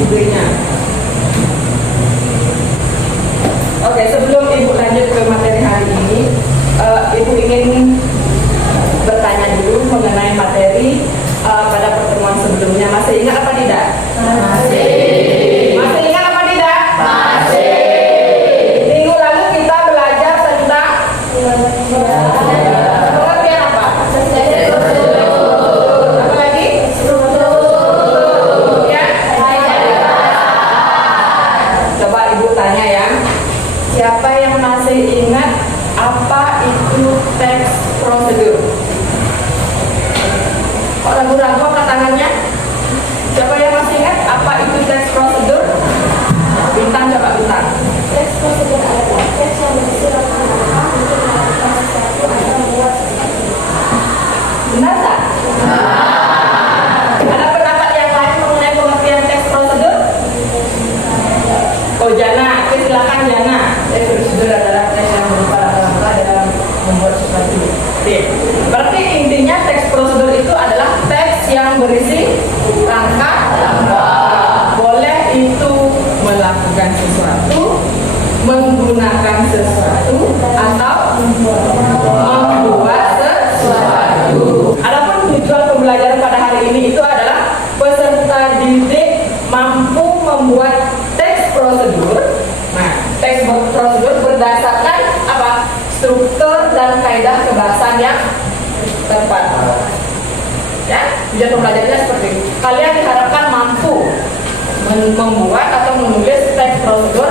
judulnya. Oke, sebelum Ibu lanjut ke materi hari ini, Ibu ingin bertanya dulu mengenai materi pada pertemuan sebelumnya. Masih ingat apa tidak? Masih. Masih ingat apa tidak? Masih. Minggu lalu kita belajar tentang pengertian apa? Apa lagi? Ya. Coba Ibu tanya ya. Siapa yang masih ingat apa itu teks prosedur? Kok ragu-ragu angkat tangannya? Siapa yang masih ingat apa itu teks prosedur? Bintang, coba Bintang. Teks prosedur adalah teks yang berisi rangka-rangka untuk melakukan sesuatu atau membuat sesuatu. Benar tak? Ada pendapat yang lain mengenai pengertian teks prosedur? Oh, Jana. Oke, silakan Jana. Teks prosedur adalah teks yang berupa rangka dalam membuat sesuatu. Oke. Berarti intinya teks prosedur itu adalah teks yang berisi rangka. Boleh itu melakukan sesuatu, menggunakan sesuatu, atau membuat sesuatu. Adapun tujuan pembelajaran pada hari ini itu adalah peserta didik mampu membuat teks prosedur. Nah, teks prosedur berdasarkan apa? Struktur dan kaidah kebahasaan yang tepat. Ya, tujuan pembelajarannya seperti itu. Kalian diharapkan mampu membuat atau menulis teks prosedur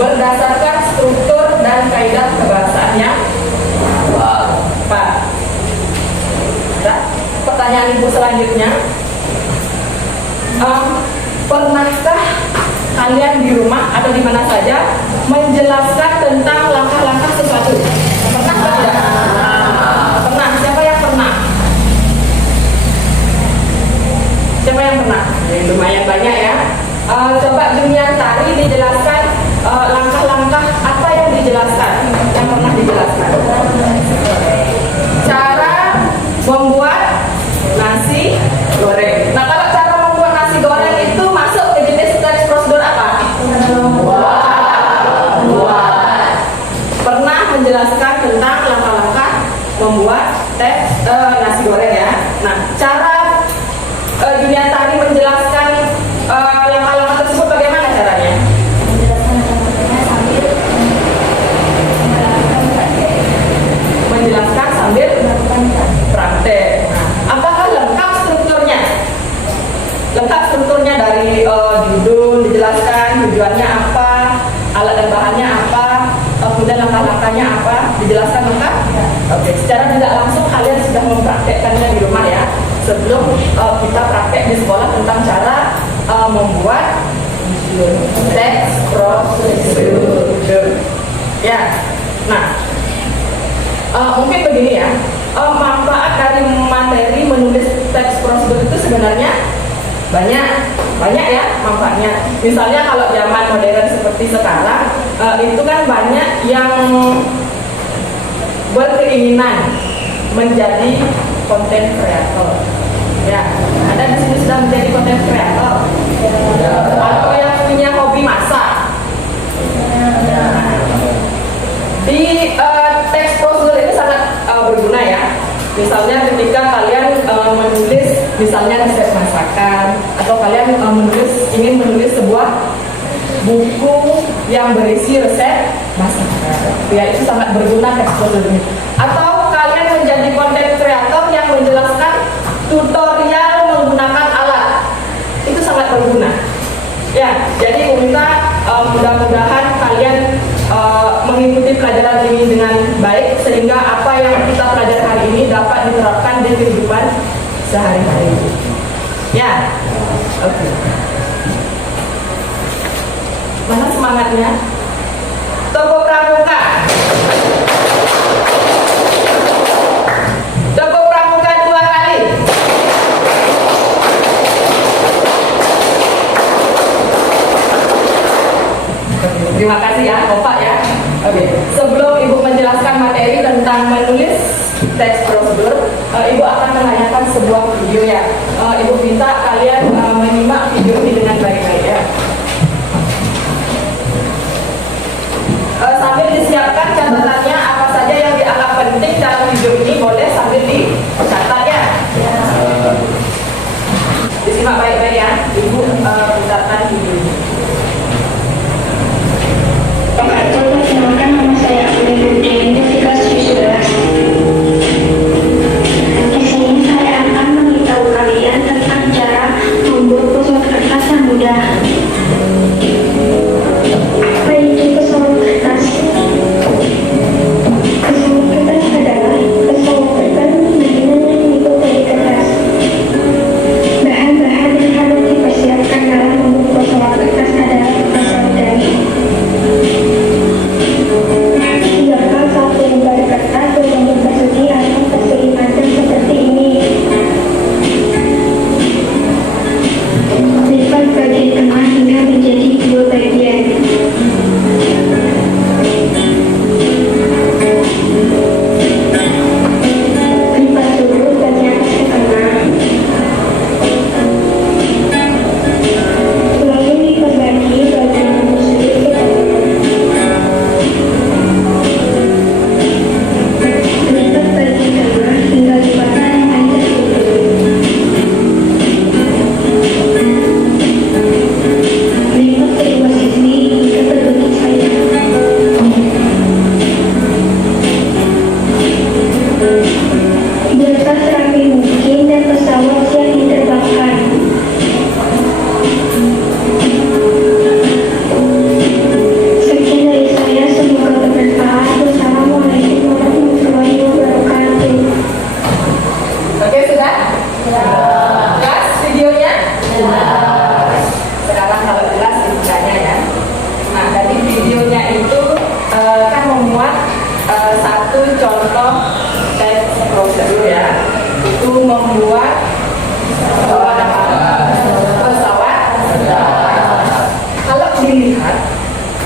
berdasarkan struktur dan kaidah kebahasaan yang tepat. Nah, pertanyaan Ibu selanjutnya, pernahkah kalian di rumah atau di mana saja menjelaskan tentang langkah-langkah sesuatu? Pernah atau tidak? Pernah. Siapa yang pernah? Siapa yang pernah? Lumayan banyak ya. Coba Junior Tari dijelaskan langkah-langkah apa yang dijelaskan, yang pernah dijelaskan. Cara membuat nasi goreng. Nah, kalau cara membuat nasi goreng itu masuk ke jenis teks prosedur apa? Pernah menjelaskan tentang langkah-langkah membuat teks nasi goreng ya. Nah, cara Junior Tari menjelaskan langkah-langkah tersebut bagaimana caranya? Menjelaskan langkah-langkahnya sambil melakukan praktek. Menjelaskan sambil Melakukan praktek. Nah, apakah lengkap strukturnya? Lengkap strukturnya dari judul dijelaskan tujuannya apa, alat dan bahannya apa, kemudian langkah-langkahnya apa, dijelaskan lengkap? Ya. Oke, secara tidak langsung kalian sudah mempraktekkannya di rumah ya. Sebelum kita praktek di sekolah tentang cara membuat teks prosedur. Ya, nah mungkin begini ya, manfaat dari materi menulis teks prosedur itu sebenarnya banyak ya manfaatnya. Misalnya kalau zaman modern seperti sekarang, itu kan banyak yang berkeinginan menjadi konten kreator. Ya, ada di sini sudah menjadi konten kreator. Atau yang punya hobi masak. Di teks prosedur ini sangat berguna ya. Misalnya ketika kalian menulis misalnya resep masakan, atau kalian ingin menulis sebuah buku yang berisi resep masakan, ya itu sangat berguna teks prosedur ini. Atau kalian menjadi konten kreator yang menjelaskan tutorial menggunakan alat, itu sangat berguna. Ya, jadi mudah-mudahan kalian mengikuti pelajaran ini dengan baik sehingga apa yang kita pelajari hari ini dapat diterapkan di kehidupan sehari-hari. Ya, oke. Mana semangatnya? Tepuk pramuka. Tepuk pramuka 2 kali. Terima kasih ya, Bapak ya. Oke. Sebelum Ibu menjelaskan materi tentang menulis teks prosedur, Ibu akan menanyakan sebuah video ya. Ibu minta kalian menyimak video ini dengan baik-baik.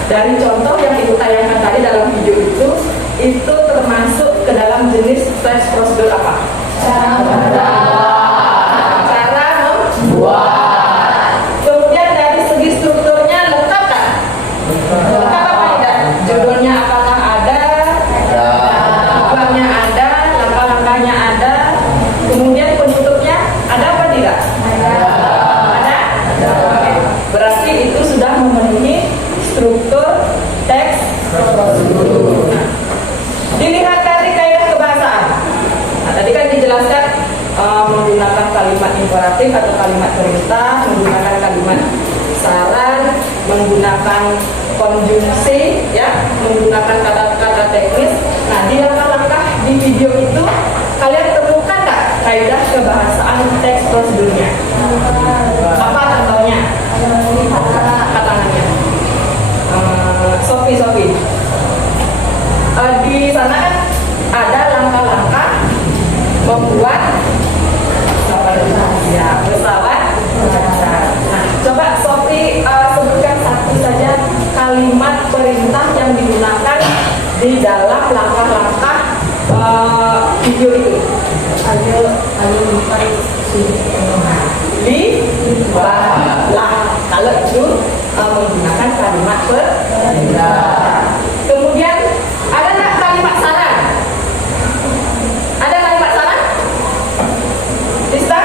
Dari contoh yang ibu tayangkan tadi dalam video itu termasuk ke dalam jenis teks prosedur apa? Cara membuat. Kemudian dari segi strukturnya lengkap kan? Lengkap apa tidak? Judulnya apakah ada? Tujuannya ada, langkah-langkahnya ada. Kemudian penutupnya ada apa tidak? Ada. Oke. Berarti itu sudah memenuhi struktur teks prosedur. Nah, dilihat dari kaidah kebahasaan. Nah, tadi kan dijelaskan menggunakan kalimat imperatif atau kalimat perintah, menggunakan kalimat saran, menggunakan konjungsi, ya, menggunakan kata-kata teknis. Nah, di langkah-langkah di video itu kalian temukan nggak kaidah kebahasaan teks prosedurnya? Apa contohnya? Katangannya. Sofi. Di sana kan ada langkah-langkah membuat pesawat. Nah, coba Sofi sebutkan satu saja kalimat perintah yang digunakan di dalam langkah-langkah video itu. Lah, kalau itu menggunakan kalimat perintah. Kemudian ada nggak kalimat saran? Ada kalimat saran? Lista?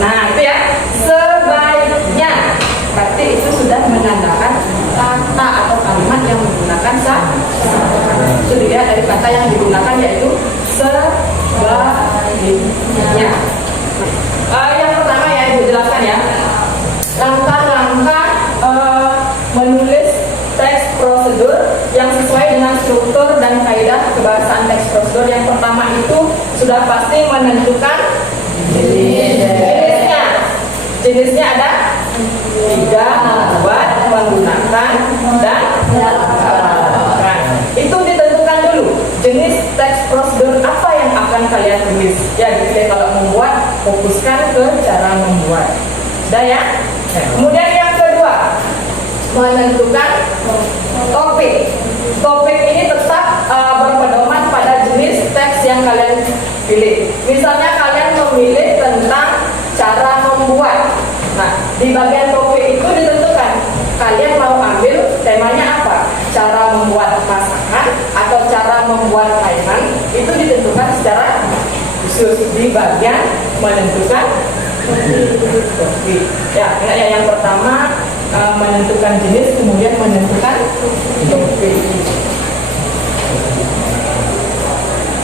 Nah, itu ya. Sebaiknya. Berarti itu sudah menandakan kata atau kalimat yang menggunakan itu dilihat dari kata yang digunakan yaitu sebaiknya. Yang pertama ya Ibu jelaskan ya. Langkah-langkah menulis teks prosedur yang sesuai dengan struktur dan kaidah kebahasaan teks prosedur. Yang pertama itu sudah pasti menentukan jenisnya. Jenisnya ada 3, membuat, menggunakan, dan melakukan. Itu ditentukan dulu jenis teks prosedur apa yang akan kalian tulis. Ya, dipilih kalau membuat, fokuskan ke cara membuat. Sudah ya? Kemudian yang kedua, menentukan topik. Topik ini tetap berpedoman pada jenis teks yang kalian pilih. Misalnya kalian memilih tentang cara membuat. Nah, di bagian topik itu ditentukan kalian mau ambil temanya apa. Cara membuat masakan atau cara membuat mainan itu ditentukan secara khusus di bagian menentukan topik. Ya, yang pertama menentukan jenis, kemudian menentukan topik.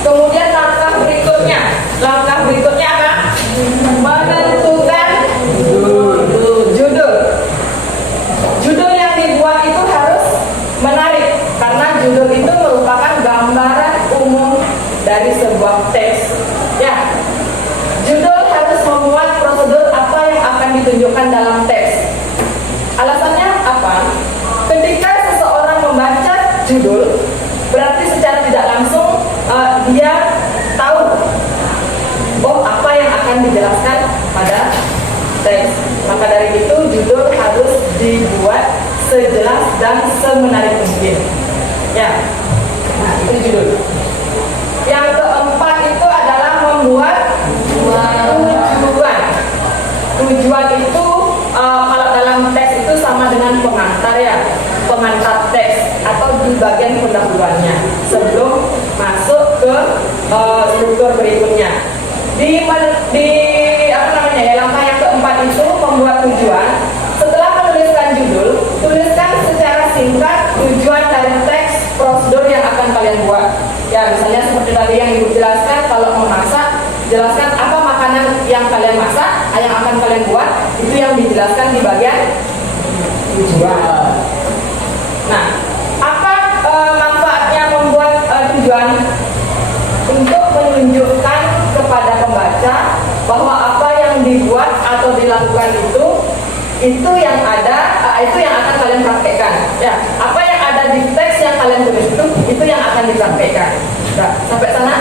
Kemudian langkah berikutnya apa? Menentukan judul. Judul yang dibuat itu harus menarik karena judul itu merupakan gambaran umum dari sebuah teks. Ya, judul harus memuat prosedur apa yang akan ditunjukkan dalam teks. Alasannya apa? Ketika seseorang membaca judul, berarti secara tidak langsung dia tahu apa yang akan dijelaskan pada teks. Maka dari itu judul harus dibuat sejelas dan semenarik mungkin. Ya, nah itu judul. Yang keempat itu adalah membuat tujuan. Tujuan itu kalau dalam teks itu sama dengan pengantar ya, pengantar teks atau di bagian pendahuluannya sebelum masuk ke struktur berikutnya. Di langkah yang keempat itu membuat tujuan. Setelah menuliskan judul, tuliskan secara singkat tujuan dari teks prosedur yang akan kalian buat. Ya, misalnya seperti tadi yang Ibu jelaskan, kalau memasak, jelaskan apa makanan yang kalian masak, yang akan kalian buat, itu yang dijelaskan di bagian tujuan. Nah, apa manfaatnya membuat tujuan? Untuk menunjukkan kepada pembaca bahwa apa yang dibuat atau dilakukan itu yang ada, itu yang akan kalian praktekkan. Ya, apa yang ada di teks yang kalian tulis itu yang akan dipraktekkan. Nah, sampai sana?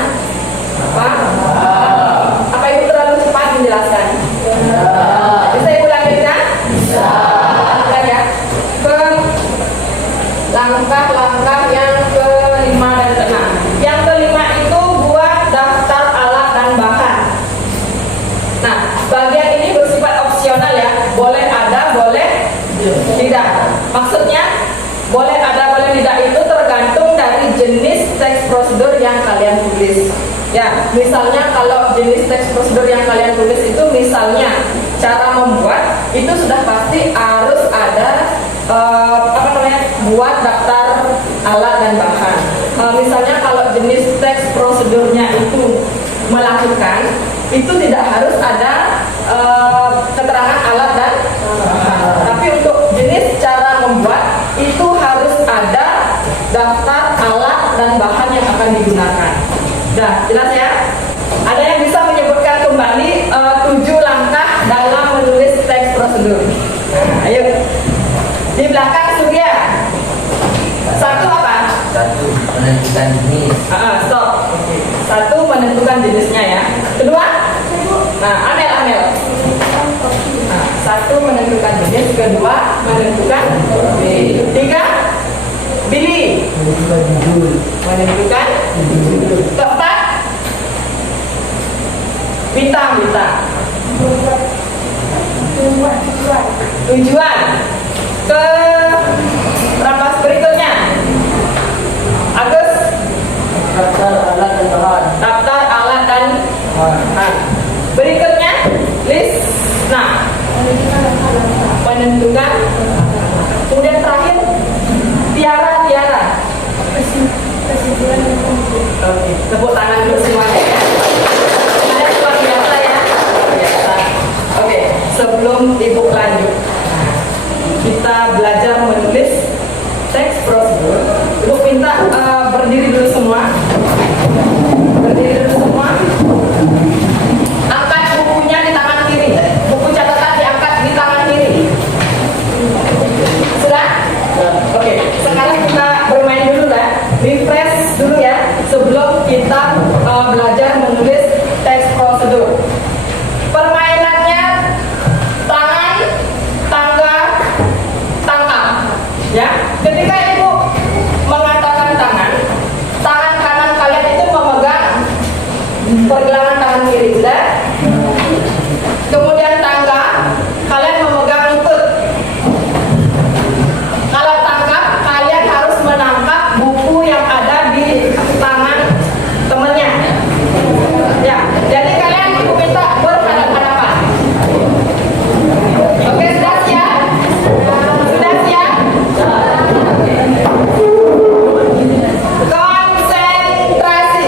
Apa itu terlalu cepat menjelaskan? Bisa Ibu lanjutkan? Bisa. Ya. list. Ya, misalnya kalau jenis teks prosedur yang kalian tulis itu misalnya cara membuat itu sudah pasti harus ada buat daftar alat dan bahan. Misalnya kalau jenis teks prosedurnya itu melakukan, itu tidak harus ada keterangan alat dan bahan. Tapi untuk jenis cara membuat itu harus ada daftar alat dan bahan yang akan digunakan. Nah, jelas ya? Ada yang bisa menyebutkan kembali 7 langkah dalam menulis teks prosedur? Nah, ayo. Di belakang Surya. Satu apa? Satu, menentukan jenis. Stop. Satu, menentukan jenisnya ya. Kedua? Nah, Amel. Nah, satu, menentukan jenis. Kedua, menentukan tiga, Billy. Menentukan judul. Keempat, Bintang. Tujuan. Ke berapa berikutnya? Agus. Daftar alat dan bahan. Daftar alat dan bahan. Berikutnya, list. Nah, menentukan. Kemudian terakhir, Tiara. Kesimpulan yang konkret. Oke, tepuk tangan dulu semuanya ya. Kalian luar biasa ya. Biasa. Oke, sebelum ibu lanjut, kita belajar menulis teks prosedur. Ibu minta berdiri dulu semua. Angkat bukunya di tangan kiri. Buku catatan diangkat di tangan kiri. Sudah? Oke, sekarang kita bermain dulu lah. Refresh dulu ya sebelum kita belajar menulis teks prosedur. Permainannya tangan, tangga, tangkap. Ya, ketika ibu mengatakan tangan kanan kalian itu memegang pergelangan tangan kiri, sudah? Kemudian tangga, kalian memegang lutut. Kalau tangkap, kalian harus menangkap buku yang ada di tangan temennya. Ya, jadi kalian ibu minta berhadapan-hadapan. Oke, sudah siap? Sudah siap? Konsentrasi.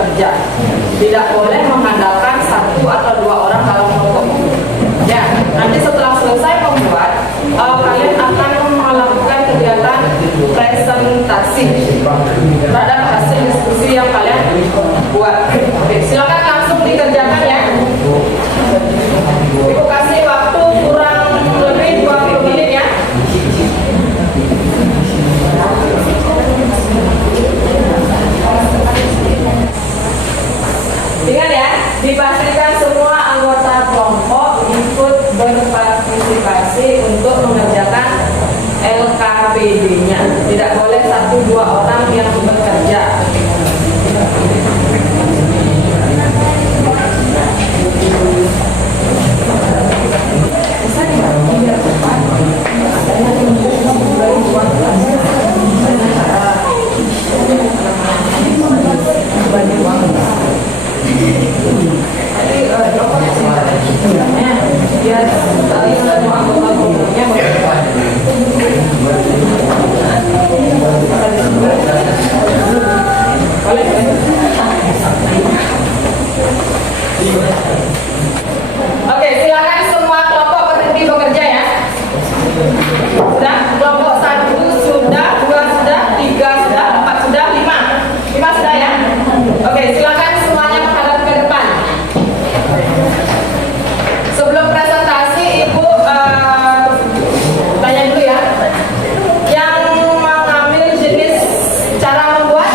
bekerja. Tidak boleh mengandalkan satu atau dua orang dalam kelompok. Ya, nanti setelah selesai membuat, kalian akan presentasi terhadap hasil diskusi yang kalian buat. Oke, silakan langsung dikerjakan ya. Ibu kasih waktu kurang lebih 20 menit ya. Ingat ya, dipastikan semua anggota kelompok ikut berpartisipasi untuk mengerjakan LKPD-nya. Tidak boleh 1-2 orang yang bekerja. Oke, silakan semua kelompok berhenti bekerja ya. Sudah, kelompok 1 sudah, 2 sudah, 3 sudah, 4 sudah, 5 sudah ya. Oke, silakan semuanya menghadap ke depan. Sebelum presentasi, Ibu tanya dulu ya. Yang mengambil jenis cara membuat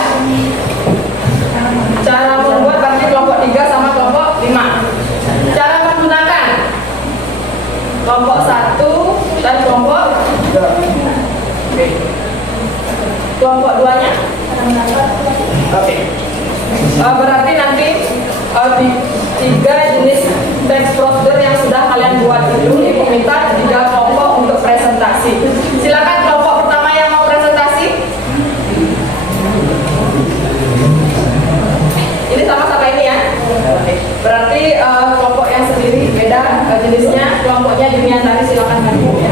berarti kelompok 3 sama kelompok 5. Cara menggunakan kelompok 1 dan kelompok 2. Oke. Kelompok 2-nya? Oke. Berarti nanti 3 jenis teks prosedur yang sudah kalian buat itu Ibu minta 3 kelompok untuk presentasi. Silakan kelompok pertama yang mau presentasi. Ini sama-sama ini ya. Berarti kelompok yang sendiri beda jenisnya. Kelompoknya demikian tadi, silakan Ibu.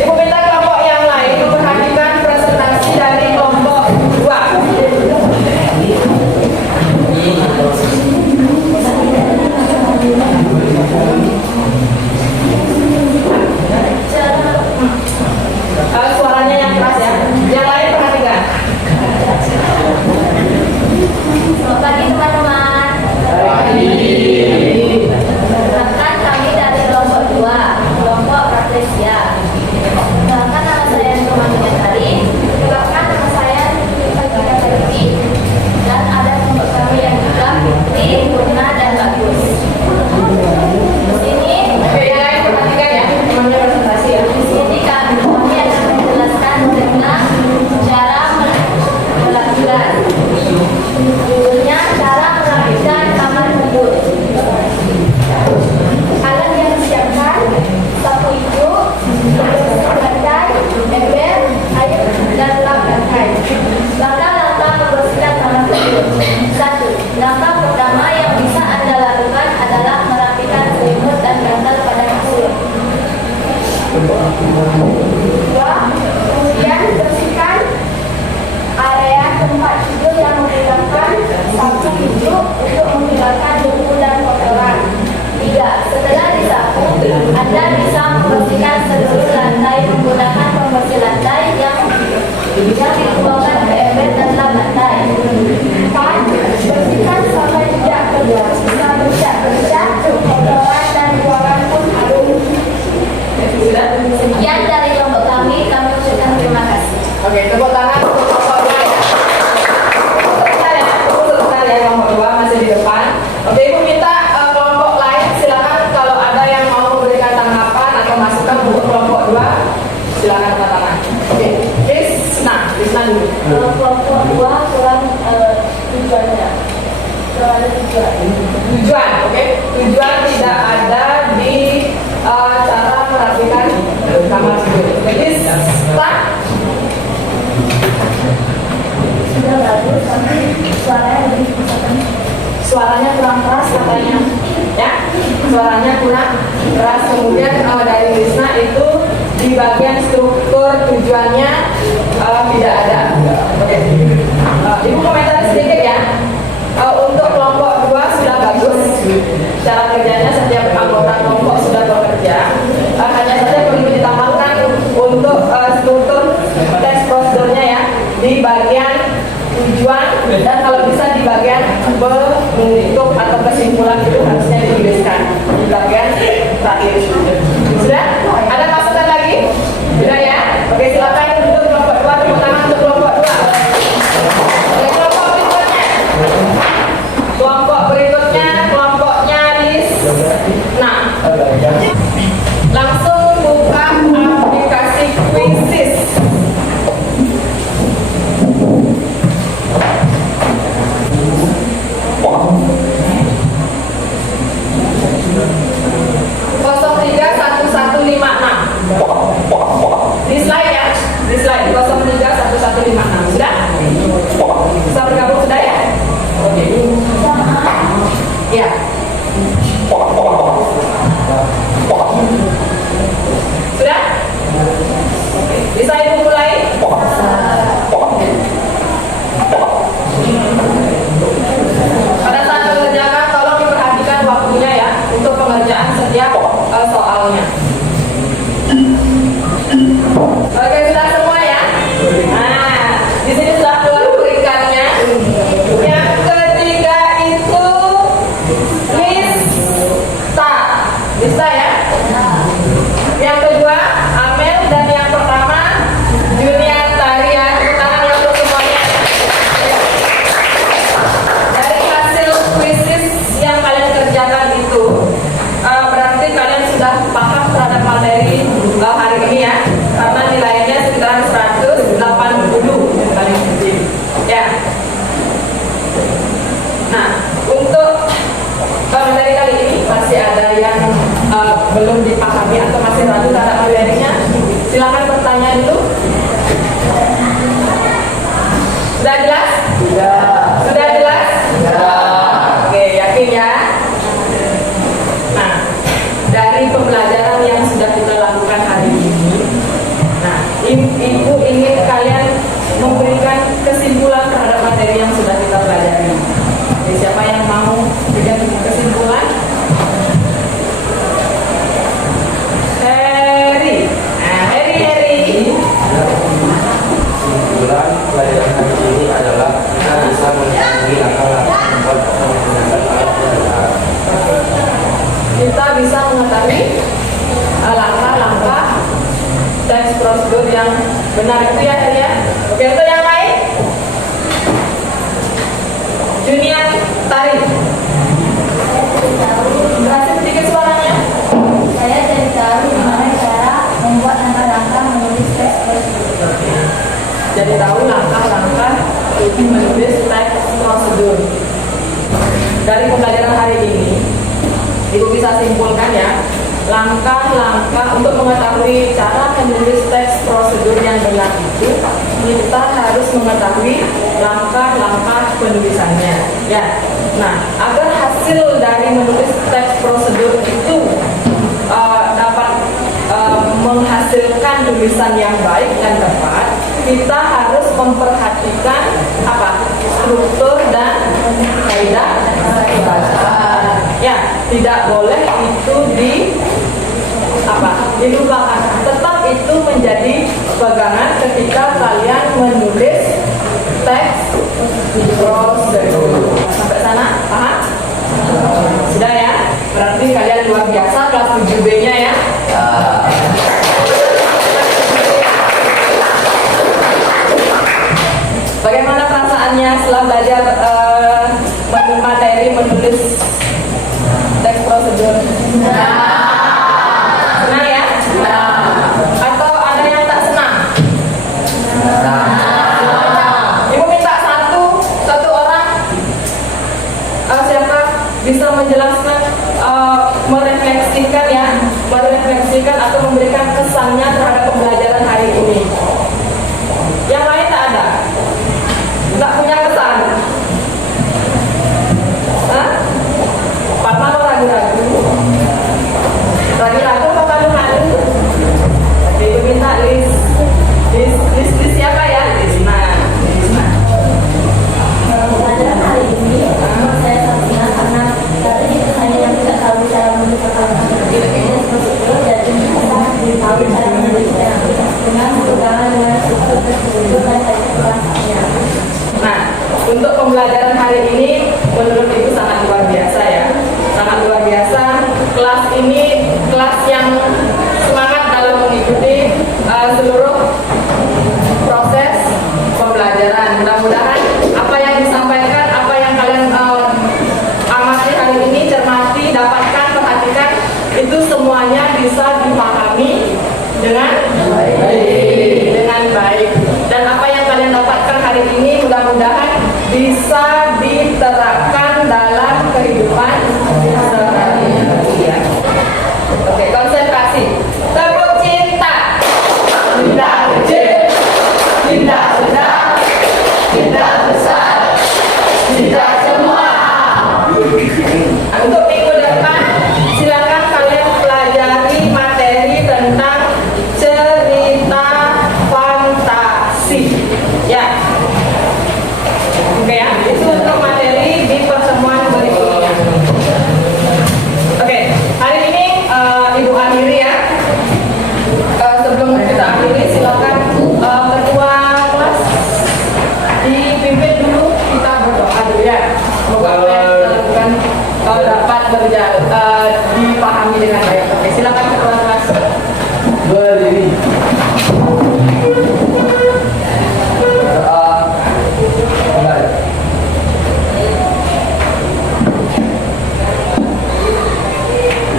Ibu minta kelompok yang lain memperhatikan presentasi dari kelompok 2. Suaranya yang keras ya. Yang lain perhatikan. Selamat pagi teman-teman. Perkenalkan kami dari kelompok 2, kelompok Pratesia. Perkenalkan nama saya Nurman Hari. Perkenalkan nama saya Nurman Hari. Dan ada kelompok kami yang juga Fitri, Purna, dan Bagus. Di sini, Oke, yang lain perhatikan ya. Temannya presentasi ya. di sini kami akan menjelaskan tentang cara melakukan. Judulnya cara merapikan kamar tidur. Alat yang disiapkan: sapu hijau, lantai, ember, air, dan lap lantai. Langkah-langkah membersihkan kamar tidur. 1. Langkah pertama yang bisa Anda lakukan adalah merapikan selimut dan bantal pada kasur. 2. Kemudian bersihkan area tempat tidur yang menggunakan sapu hijau untuk menghilangkan debu dan kotoran. 3. Setelah disapu, Anda bisa membersihkan seluruh lantai menggunakan pembersih lantai yang dituangkan ke ember dan lap lantai. 4. Bersihkan sampai tidak bercak, kotoran dan ruangan pun harum. Sudah? Sekian dari kelompok kami ucapkan terima kasih. Oke, tepuk tangan untuk kelompok 2 ya. Sebentar ya, kelompok 2 masih di depan. Oke, Ibu minta kelompok lain silakan kalau ada yang mau memberikan tanggapan atau masukan untuk kelompok 2, silakan angkat tangan. Oke, Krisna dulu. Kelompok 2 kurang tujuannya. Kurang ada tujuan. Tujuan, oke. Tujuan tidak ada di cara merapikan kamar tidur. Jadi start. Sudah bagus, tapi suaranya lebih besar. Suaranya kurang keras katanya, ya. Suaranya kurang keras. Kemudian dari Krisna itu di bagian struktur tujuannya tidak ada. Oke. Ibu komentar sedikit ya. Untuk kelompok 2 sudah bagus. Cara kerjanya setiap anggota kelompok sudah bekerja. Hanya saja perlu ditambahkan untuk struktur tes prosedurnya ya di bagian menutup atau kesimpulan itu harusnya dituliskan di bagian terakhir. Sudah? Ada masukan lagi? Sudah ya? Oke, silakan untuk kelompok 2, tepuk tangan untuk kelompok 2. Oke, kelompok berikutnya. Kelompok berikutnya, kelompoknya list. Nah, langsung buka aplikasi Quizzes. Kosong 31156. Di slide ya, di slide 031156. Sudah? Bisa bergabung sudah ya? Oke. Ya. Sudah? Bisa ibu mulai? Pada saat mengerjakan tolong diperhatikan waktunya ya untuk pengerjaan setiap soalnya. Oke, sudah semua ya? Nah, di sini sudah keluar berikannya. Yang ketiga itu lista. Lista ya? Yang kedua Amel, dan yang pertama Junior Tari ya. Tepuk tangan ya untuk semuanya. Dari hasil quizzes yang kalian kerjakan itu berarti kalian sudah paham terhadap materi hari ini ya, karena nilainya sekitar 180 yang paling penting ya. Nah, untuk materi kali ini masih ada yang belum dipahami atau masih ragu terhadap materinya, silakan bertanya dulu. Sudah jelas? Sudah jelas? Oke, yakin ya? Nah, dari pembelajaran yang sudah kita lakukan hari ini, nah, ibu ingin kalian memberikan kesimpulan terhadap materi yang sudah kita pelajari. Jadi, siapa yang mau berikan kesimpulan? Heri. Nah, Heri. Kesimpulan pelajaran hari ini adalah kita bisa mengetahui langkah-langkah membuat atau menggunakan alat pencernaan. Kita bisa mengetahui langkah-langkah teks prosedur yang benar itu ya, Heri ya. Oke, untuk yang lain? Junior Tari. Berhasil sedikit suaranya. Saya jadi tahu gimana cara membuat langkah-langkah menulis teks prosedur. Jadi tahu langkah-langkah menulis teks prosedur. Dari pembelajaran hari ini, ibu bisa simpulkan ya, langkah-langkah untuk mengetahui cara menulis teks prosedur yang benar itu, kita harus mengetahui langkah-langkah penulisannya ya. Nah, agar hasil dari menulis teks prosedur itu dapat menghasilkan tulisan yang baik dan tepat, kita harus memperhatikan apa? Struktur dan kaidah bacaan. Ya, tidak boleh itu dilupakan. Tetap itu menjadi pegangan ketika kalian menulis teks prosedur. Sampai sana, paham? Sudah ya? Berarti kalian luar biasa kelas 7B-nya ya. Bagaimana perasaannya setelah belajar materi menulis teks prosedur? Senang ya? Atau ada yang tak senang? Ibu minta satu orang siapa bisa menjelaskan, merefleksikan atau memberikan kesannya terhadap pembelajaran hari ini. Yang lain tak ada? Tak punya kesan? Hah? Pernah lo ragu-ragu? Ragu-ragu apa malu-malu? Ibu minta list siapa ya? Lisna. Pelajaran hari ini saya sangat senang karena tadi saya yang tidak tahu cara menulis teks prosedur, jadi saya tahu cara menulisnya dengan menggunakan dan hari ini menurut Ibu sangat luar biasa ya. Sangat luar biasa. Kelas ini kelas yang semangat dalam mengikuti seluruh proses pembelajaran. Mudah-mudahan apa yang disampaikan, apa yang kalian amati hari ini, cermati, dapatkan, perhatikan, itu semuanya bisa dipahami dengan baik. Dan apa yang kalian dapatkan hari ini mudah-mudahan bisa diterapkan dalam kehidupan sehari-hari ya. Oke, konsentrasi. Tepuk cinta. Cinta kecil, cinta sedang, cinta besar, cinta semua. Untuk minggu depan, silakan kalian pelajari materi tentang cerita fantasi. Ya. Oke ya, itu untuk materi di pertemuan berikutnya. Oke, hari ini Ibu akhiri ya. Sebelum kita akhiri, silakan ketua kelas dipimpin dulu, kita berdoa dulu ya. Semoga apa yang kita lakukan dapat dipahami dengan baik. Oke, silakan ketua kelas. Berdiri. Doa mulai.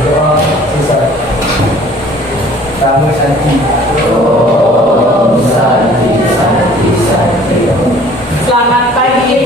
Doa selesai. Kamu santi. Selamat pagi.